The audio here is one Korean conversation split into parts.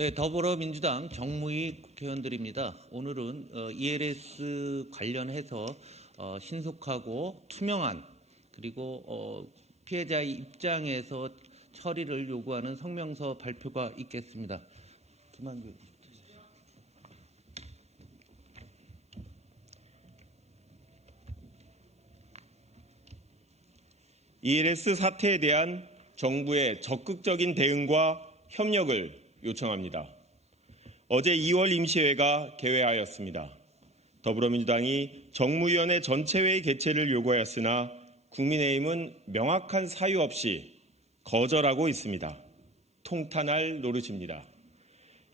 네, 더불어민주당 정무위 국회의원들입니다. 오늘은 ELS 관련해서 신속하고 투명한 그리고 피해자의 입장에서 처리를 요구하는 성명서 발표가 있겠습니다. 김한규. ELS 사태에 대한 정부의 적극적인 대응과 협력을 요청합니다. 어제 2월 임시회가 개회하였습니다. 더불어민주당이 정무위원회 전체회의 개최를 요구하였으나 국민의힘은 명확한 사유 없이 거절하고 있습니다. 통탄할 노릇입니다.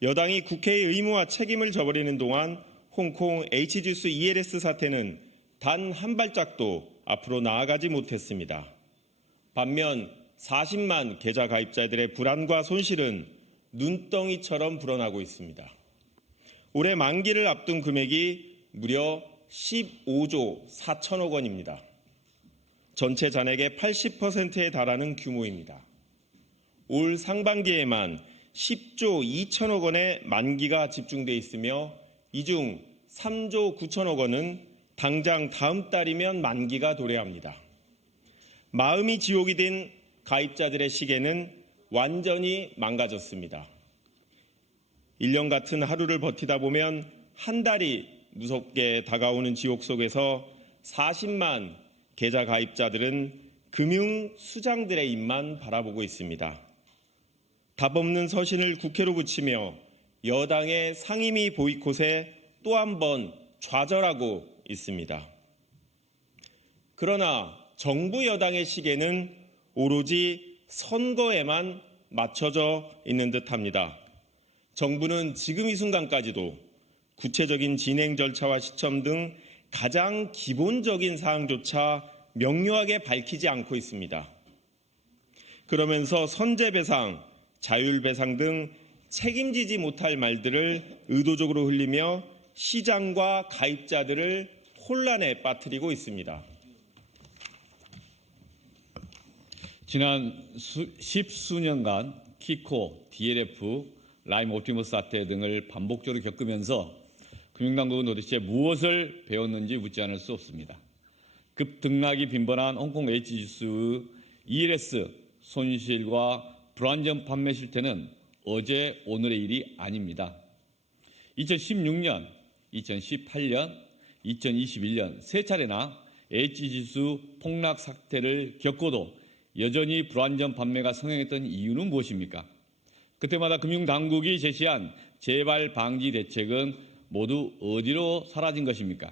여당이 국회의 의무와 책임을 저버리는 동안 홍콩 H주스 ELS 사태는 단 한 발짝도 앞으로 나아가지 못했습니다. 반면 40만 계좌 가입자들의 불안과 손실은 눈덩이처럼 불어나고 있습니다. 올해 만기를 앞둔 금액이 무려 15조 4천억 원입니다. 전체 잔액의 80%에 달하는 규모입니다. 올 상반기에만 10조 2천억 원의 만기가 집중돼 있으며 이 중 3조 9천억 원은 당장 다음 달이면 만기가 도래합니다. 마음이 지옥이 된 가입자들의 시계는 완전히 망가졌습니다. 1년 같은 하루를 버티다 보면 한 달이 무섭게 다가오는 지옥 속에서 40만 계좌 가입자들은 금융수장들의 입만 바라보고 있습니다. 답없는 서신을 국회로 붙이며 여당의 상임위 보이콧에 또 한 번 좌절하고 있습니다. 그러나 정부 여당의 시계는 오로지 선거에만 맞춰져 있는 듯합니다. 정부는 지금 이 순간까지도 구체적인 진행 절차와 시점 등 가장 기본적인 사항조차 명료하게 밝히지 않고 있습니다. 그러면서 선제배상, 자율배상 등 책임지지 못할 말들을 의도적으로 흘리며 시장과 가입자들을 혼란에 빠뜨리고 있습니다. 지난 십수년간 키코, DLF, 라임 옵티머스 사태 등을 반복적으로 겪으면서 금융당국은 도대체 무엇을 배웠는지 묻지 않을 수 없습니다. 급등락이 빈번한 홍콩 H주스의 ELS 손실과 불안전 판매 실태는 어제 오늘의 일이 아닙니다. 2016년, 2018년, 2021년 세 차례나 H지수 폭락 사태를 겪고도 여전히 불안전 판매가 성행했던 이유는 무엇입니까? 그때마다 금융당국이 제시한 재발 방지 대책은 모두 어디로 사라진 것입니까?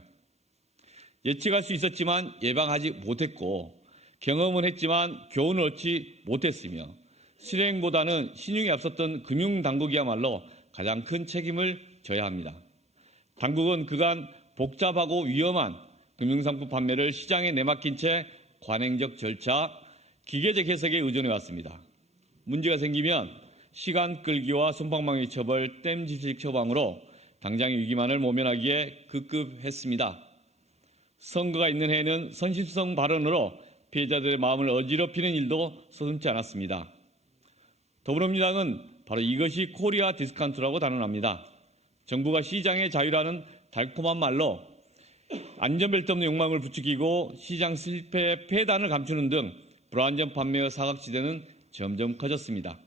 예측할 수 있었지만 예방하지 못했고 경험은 했지만 교훈을 얻지 못했으며 실행보다는 신용이 앞섰던 금융당국이야말로 가장 큰 책임을 져야 합니다. 당국은 그간 복잡하고 위험한 금융상품 판매를 시장에 내맡긴 채 관행적 절차, 기계적 해석에 의존해왔습니다. 문제가 생기면 시간 끌기와 솜방망이 처벌, 땜질식 처방으로 당장의 위기만을 모면하기에 급급했습니다. 선거가 있는 해에는 선심성 발언으로 피해자들의 마음을 어지럽히는 일도 서슴지 않았습니다. 더불어민주당은 바로 이것이 코리아 디스카운트라고 단언합니다. 정부가 시장의 자유라는 달콤한 말로 안전벨트 없는 욕망을 부추기고 시장 실패의 폐단을 감추는 등 불안전 판매의 사각지대는 점점 커졌습니다.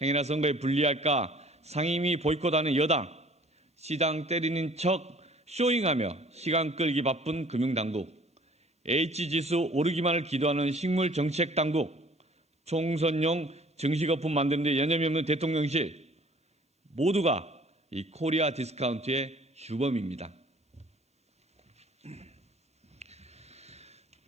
행여나 선거에 불리할까 상임위 보이콧하는 여당, 시장 때리는 척 쇼잉하며 시간 끌기 바쁜 금융당국, H지수 오르기만을 기도하는 식물정책당국, 총선용 정시거품 만드는 데 여념이 없는 대통령실, 모두가 이 코리아 디스카운트의 주범입니다.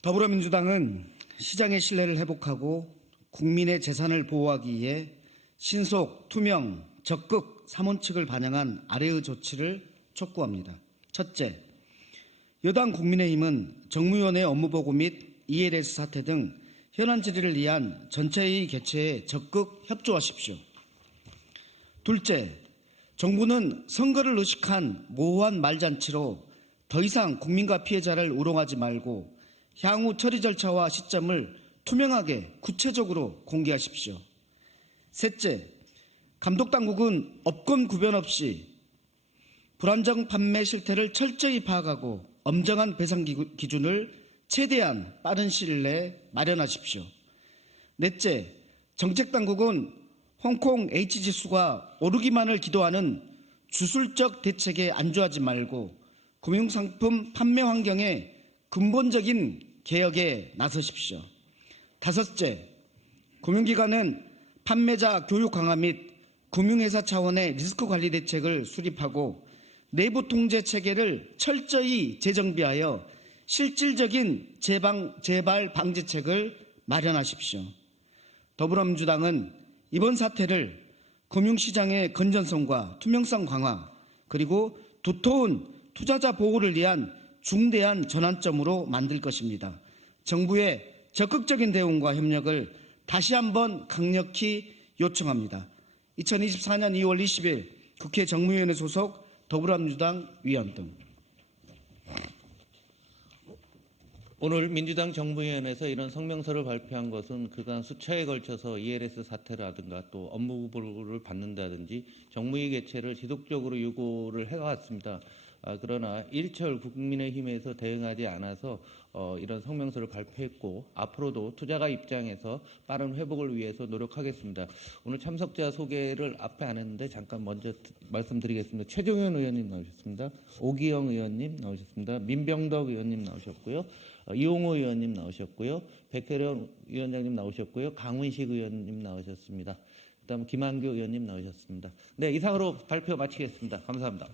더불어민주당은 시장의 신뢰를 회복하고 국민의 재산을 보호하기 위해 신속, 투명, 적극 3원칙을 반영한 아래의 조치를 촉구합니다. 첫째, 여당 국민의힘은 정무위원회 업무보고 및 ELS 사태 등 현안 질의를 위한 전체회의 개최에 적극 협조하십시오. 둘째, 정부는 선거를 의식한 모호한 말잔치로 더 이상 국민과 피해자를 우롱하지 말고 향후 처리 절차와 시점을 투명하게 구체적으로 공개하십시오. 셋째, 감독당국은 업권 구별 없이 불안정 판매 실태를 철저히 파악하고 엄정한 배상 기준을 최대한 빠른 시일 내에 마련하십시오. 넷째, 정책당국은 홍콩 H지수가 오르기만을 기도하는 주술적 대책에 안주하지 말고 금융상품 판매 환경의 근본적인 개혁에 나서십시오. 다섯째, 금융기관은 판매자 교육 강화 및 금융회사 차원의 리스크 관리 대책을 수립하고 내부 통제 체계를 철저히 재정비하여 실질적인 재발 방지책을 마련하십시오. 더불어민주당은 이번 사태를 금융시장의 건전성과 투명성 강화 그리고 두터운 투자자 보호를 위한 중대한 전환점으로 만들 것입니다. 정부의 적극적인 대응과 협력을 다시 한번 강력히 요청합니다. 2024년 2월 20일 국회 정무위원회 소속 더불어민주당 위원 등. 오늘 민주당 정무위원회에서 이런 성명서를 발표한 것은 그간 수차에 걸쳐서 ELS 사태라든가 또 업무 보고를 받는다든지 정무위 개최를 지속적으로 요구를 해왔습니다. 그러나 일철 국민의힘에서 대응하지 않아서 이런 성명서를 발표했고 앞으로도 투자가 입장에서 빠른 회복을 위해서 노력하겠습니다. 오늘 참석자 소개를 앞에 안 했는데 잠깐 먼저 말씀드리겠습니다. 최종현 의원님 나오셨습니다. 오기영 의원님 나오셨습니다. 민병덕 의원님 나오셨고요. 이용호 의원님 나오셨고요. 백혜련 위원장님 나오셨고요. 강훈식 의원님 나오셨습니다. 그다음 김한규 의원님 나오셨습니다. 네, 이상으로 발표 마치겠습니다. 감사합니다.